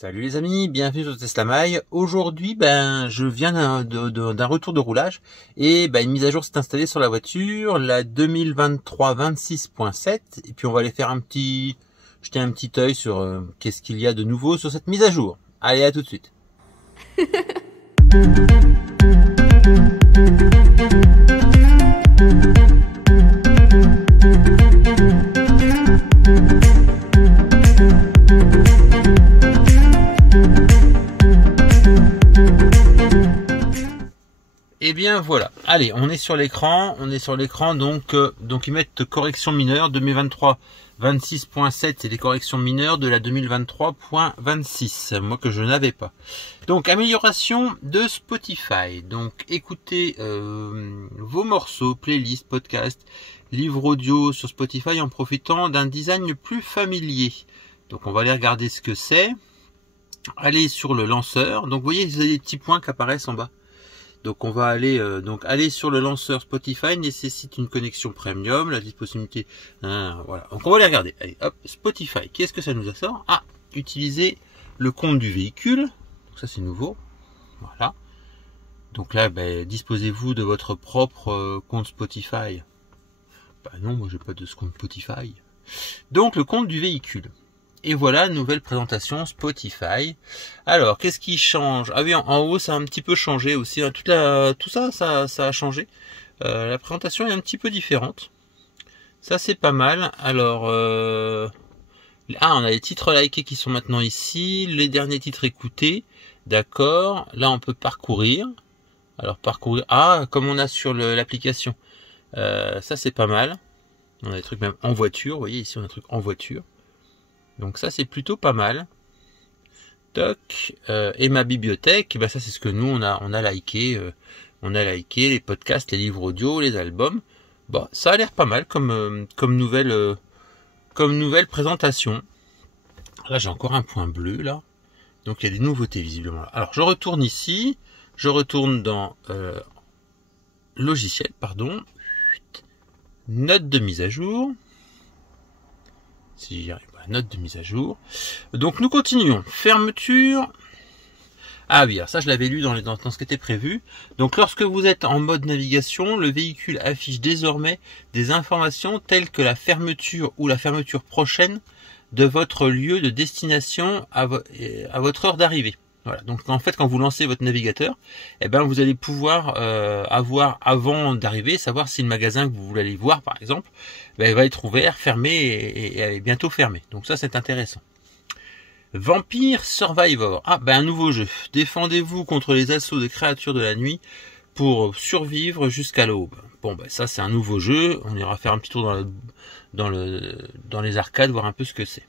Salut les amis, bienvenue sur Teslamai. Aujourd'hui, je viens d'un retour de roulage et une mise à jour s'est installée sur la voiture, la 2023 26.7, et puis on va aller faire jeter un petit œil sur qu'est-ce qu'il y a de nouveau sur cette mise à jour. Allez, à tout de suite. Et bien voilà, allez, on est sur l'écran, donc ils mettent correction mineure 2023 26.7, c'est les corrections mineures de la 2023.26, moi que je n'avais pas. Donc amélioration de Spotify, donc écoutez vos morceaux, playlists, podcasts, livres audio sur Spotify en profitant d'un design plus familier. Donc on va aller regarder ce que c'est. Allez sur le lanceur, donc vous voyez, vous avez des petits points qui apparaissent en bas. Donc on va aller aller sur le lanceur Spotify nécessite une connexion premium, la disponibilité, voilà. Donc on va les regarder. Allez, hop, Spotify. Qu'est-ce que ça nous sort? Ah, utiliser le compte du véhicule. Donc ça c'est nouveau. Voilà. Donc là, disposez-vous de votre propre compte Spotify. Non, moi j'ai pas de ce compte Spotify. Donc le compte du véhicule. Et voilà, nouvelle présentation Spotify. Alors, qu'est-ce qui change? Ah oui, en haut, ça a un petit peu changé aussi. Tout ça a changé. La présentation est un petit peu différente. Ça, c'est pas mal. Alors, on a les titres likés qui sont maintenant ici. Les derniers titres écoutés. D'accord. Là, on peut parcourir. Alors, parcourir. Ah, comme on a sur l'application. Ça, c'est pas mal. On a des trucs même en voiture. Vous voyez, ici, on a un truc en voiture. Donc ça c'est plutôt pas mal. Toc. Et ma bibliothèque, ça c'est ce que nous on a liké. On a liké les podcasts, les livres audio, les albums. Bon, ça a l'air pas mal comme nouvelle présentation. Là j'ai encore un point bleu là. Donc il y a des nouveautés visiblement. Alors je retourne ici. Je retourne dans logiciel, pardon. Note de mise à jour. Si j'y arrive. Note de mise à jour. Donc nous continuons. Fermeture. Ah oui, alors ça je l'avais lu dans ce qui était prévu. Donc lorsque vous êtes en mode navigation, le véhicule affiche désormais des informations telles que la fermeture ou la fermeture prochaine de votre lieu de destination à votre heure d'arrivée. Voilà. Donc en fait, quand vous lancez votre navigateur, vous allez pouvoir avoir avant d'arriver, savoir si le magasin que vous voulez aller voir, par exemple, va être ouvert, fermé et bientôt fermé. Donc ça, c'est intéressant. Vampire Survivor. Un nouveau jeu. Défendez-vous contre les assauts de créatures de la nuit pour survivre jusqu'à l'aube. Bon, ça c'est un nouveau jeu. On ira faire un petit tour dans les arcades, voir un peu ce que c'est.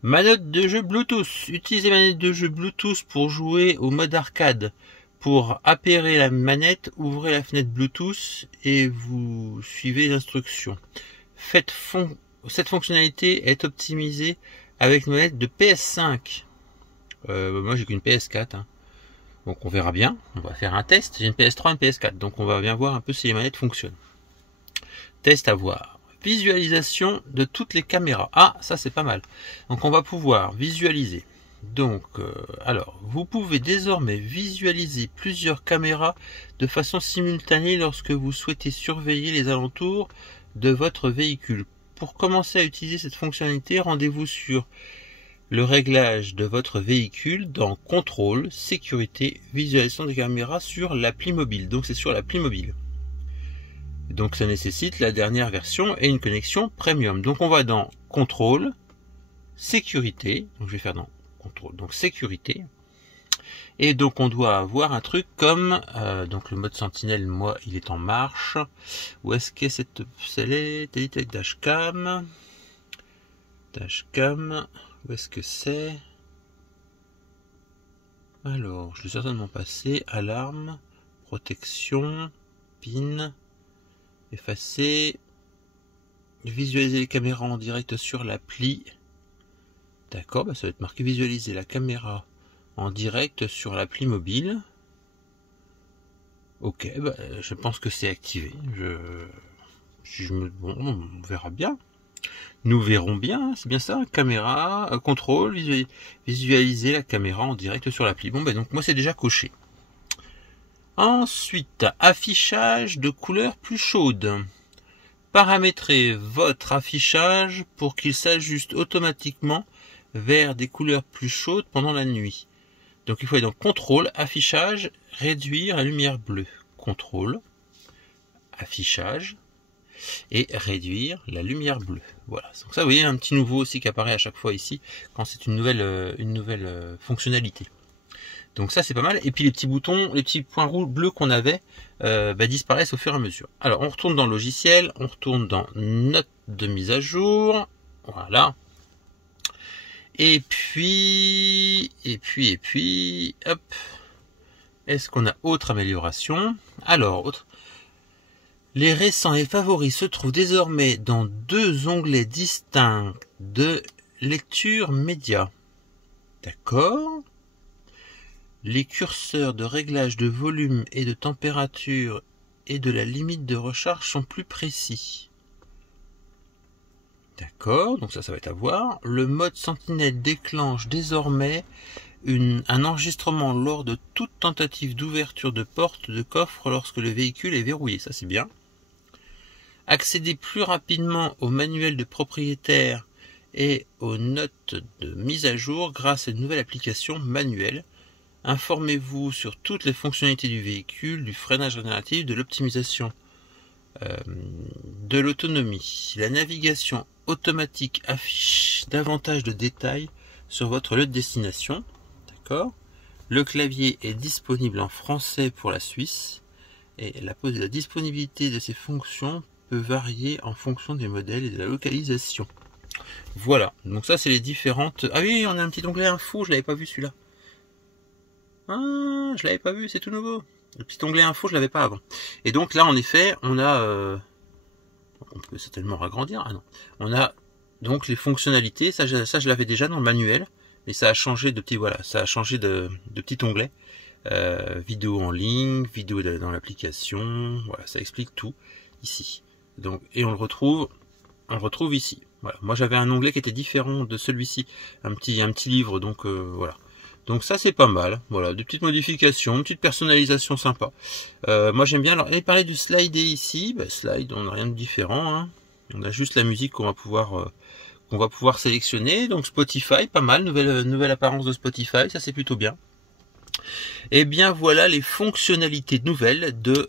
Manette de jeu Bluetooth. Utilisez manette de jeu Bluetooth pour jouer au mode arcade. Pour appairer la manette, ouvrez la fenêtre Bluetooth et vous suivez les instructions. Cette fonctionnalité est optimisée avec une manette de PS5. Moi j'ai qu'une PS4. Donc on verra bien. On va faire un test. J'ai une PS3 et une PS4. Donc on va bien voir un peu si les manettes fonctionnent. Test à voir. Visualisation de toutes les caméras. Ça c'est pas mal. Donc on va pouvoir visualiser. Donc alors vous pouvez désormais visualiser plusieurs caméras de façon simultanée lorsque vous souhaitez surveiller les alentours de votre véhicule. Pour commencer à utiliser cette fonctionnalité, rendez-vous sur le réglage de votre véhicule dans Contrôle, Sécurité, Visualisation des caméras sur l'appli mobile. Donc c'est sur l'appli mobile. Donc ça nécessite la dernière version et une connexion premium. Donc on va dans Contrôle, Sécurité. Donc je vais faire dans Contrôle, donc Sécurité. Et donc on doit avoir un truc comme donc le mode sentinelle, moi il est en marche. Où est-ce que cette dashcam, où est-ce que c'est? Alors je l'ai certainement passé. Alarme, protection, pin. Effacer, visualiser les caméras en direct sur l'appli. D'accord, ça va être marqué visualiser la caméra en direct sur l'appli mobile. Ok, je pense que c'est activé. On verra bien. Nous verrons bien, c'est bien ça, caméra, contrôle, visualiser la caméra en direct sur l'appli. Bon, ben donc moi c'est déjà coché. Ensuite, affichage de couleurs plus chaudes. Paramétrez votre affichage pour qu'il s'ajuste automatiquement vers des couleurs plus chaudes pendant la nuit. Donc il faut aller dans contrôle, affichage, réduire la lumière bleue. Contrôle, affichage et réduire la lumière bleue. Voilà. Donc ça, vous voyez, un petit nouveau aussi qui apparaît à chaque fois ici quand c'est une nouvelle fonctionnalité. Donc ça c'est pas mal. Et puis les petits boutons, les petits points rouges bleus qu'on avait disparaissent au fur et à mesure. Alors on retourne dans le logiciel, on retourne dans notes de mise à jour. Voilà. Et puis, hop. Est-ce qu'on a autre amélioration? Alors, autre. Les récents et favoris se trouvent désormais dans 2 onglets distincts de lecture média. D'accord. Les curseurs de réglage de volume et de température et de la limite de recharge sont plus précis. D'accord, donc ça va être à voir. Le mode sentinelle déclenche désormais un enregistrement lors de toute tentative d'ouverture de porte de coffre lorsque le véhicule est verrouillé. Ça c'est bien. Accédez plus rapidement au manuel de propriétaire et aux notes de mise à jour grâce à une nouvelle application manuelle. Informez-vous sur toutes les fonctionnalités du véhicule, du freinage alternatif, de l'optimisation de l'autonomie. La navigation automatique affiche davantage de détails sur votre lieu de destination. D'accord. Le clavier est disponible en français pour la Suisse et la disponibilité de ces fonctions peut varier en fonction des modèles et de la localisation. Voilà, donc ça c'est les différentes... Ah oui, on a un petit onglet info, je l'avais pas vu celui-là. Ah, je l'avais pas vu, c'est tout nouveau. Le petit onglet info, je l'avais pas avant. Et donc là, en effet, on a... on peut certainement ragrandir. Ah non. On a donc les fonctionnalités. Ça je l'avais déjà dans le manuel. Mais ça a changé de petit... Voilà, ça a changé de petit onglet. Vidéo en ligne, vidéo dans l'application. Voilà, ça explique tout ici. Donc, et on le retrouve ici. Voilà. Moi, j'avais un onglet qui était différent de celui-ci. Un petit livre, donc voilà. Donc ça c'est pas mal, voilà, des petites modifications, une petite personnalisation sympa. Moi j'aime bien, alors allez parler du slider ici, slide, on n'a rien de différent, hein. On a juste la musique qu'on va pouvoir sélectionner. Donc Spotify, pas mal, nouvelle apparence de Spotify, ça c'est plutôt bien. Et bien voilà les fonctionnalités nouvelles de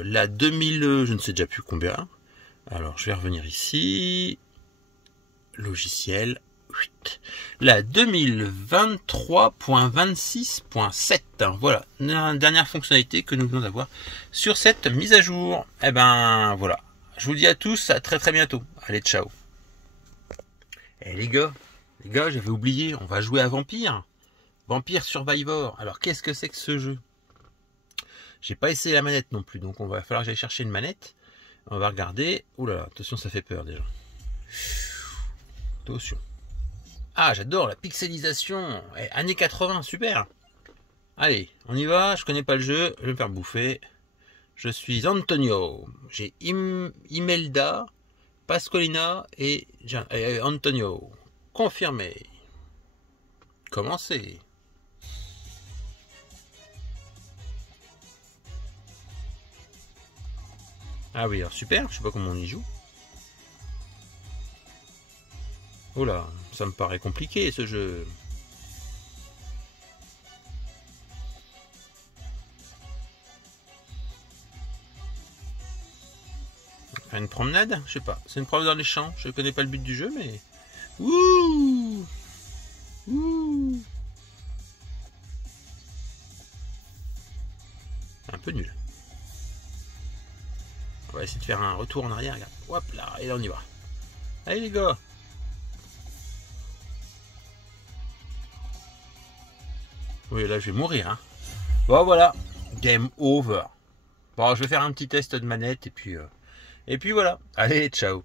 la 2000, je ne sais déjà plus combien. Alors je vais revenir ici, logiciel. La 2023.26.7. Voilà, la dernière fonctionnalité que nous venons d'avoir sur cette mise à jour. Et ben voilà, je vous dis à tous, à très bientôt. Allez, ciao. Et les gars, j'avais oublié, on va jouer à Vampire Survivor. Alors qu'est-ce que c'est que ce jeu? J'ai pas essayé la manette non plus, donc on va falloir que j'aille chercher une manette. On va regarder. Ouh là là, attention, ça fait peur déjà. Attention. Ah, j'adore la pixelisation. Années 80, super. Allez, on y va. Je connais pas le jeu. Je vais me faire bouffer. Je suis Antonio. J'ai Imelda, Pascolina et Antonio. Confirmé. Commencez. Ah oui, alors super. Je sais pas comment on y joue. Oh là, ça me paraît compliqué ce jeu. Faire une promenade? Je sais pas. C'est une promenade dans les champs. Je connais pas le but du jeu, mais... Ouh! Ouh! Un peu nul. On va essayer de faire un retour en arrière. Regarde. Hop là, et là on y va. Allez les gars! Oui, là, je vais mourir. Hein. Bon, voilà. Game over. Bon, je vais faire un petit test de manette et puis voilà. Allez, ciao.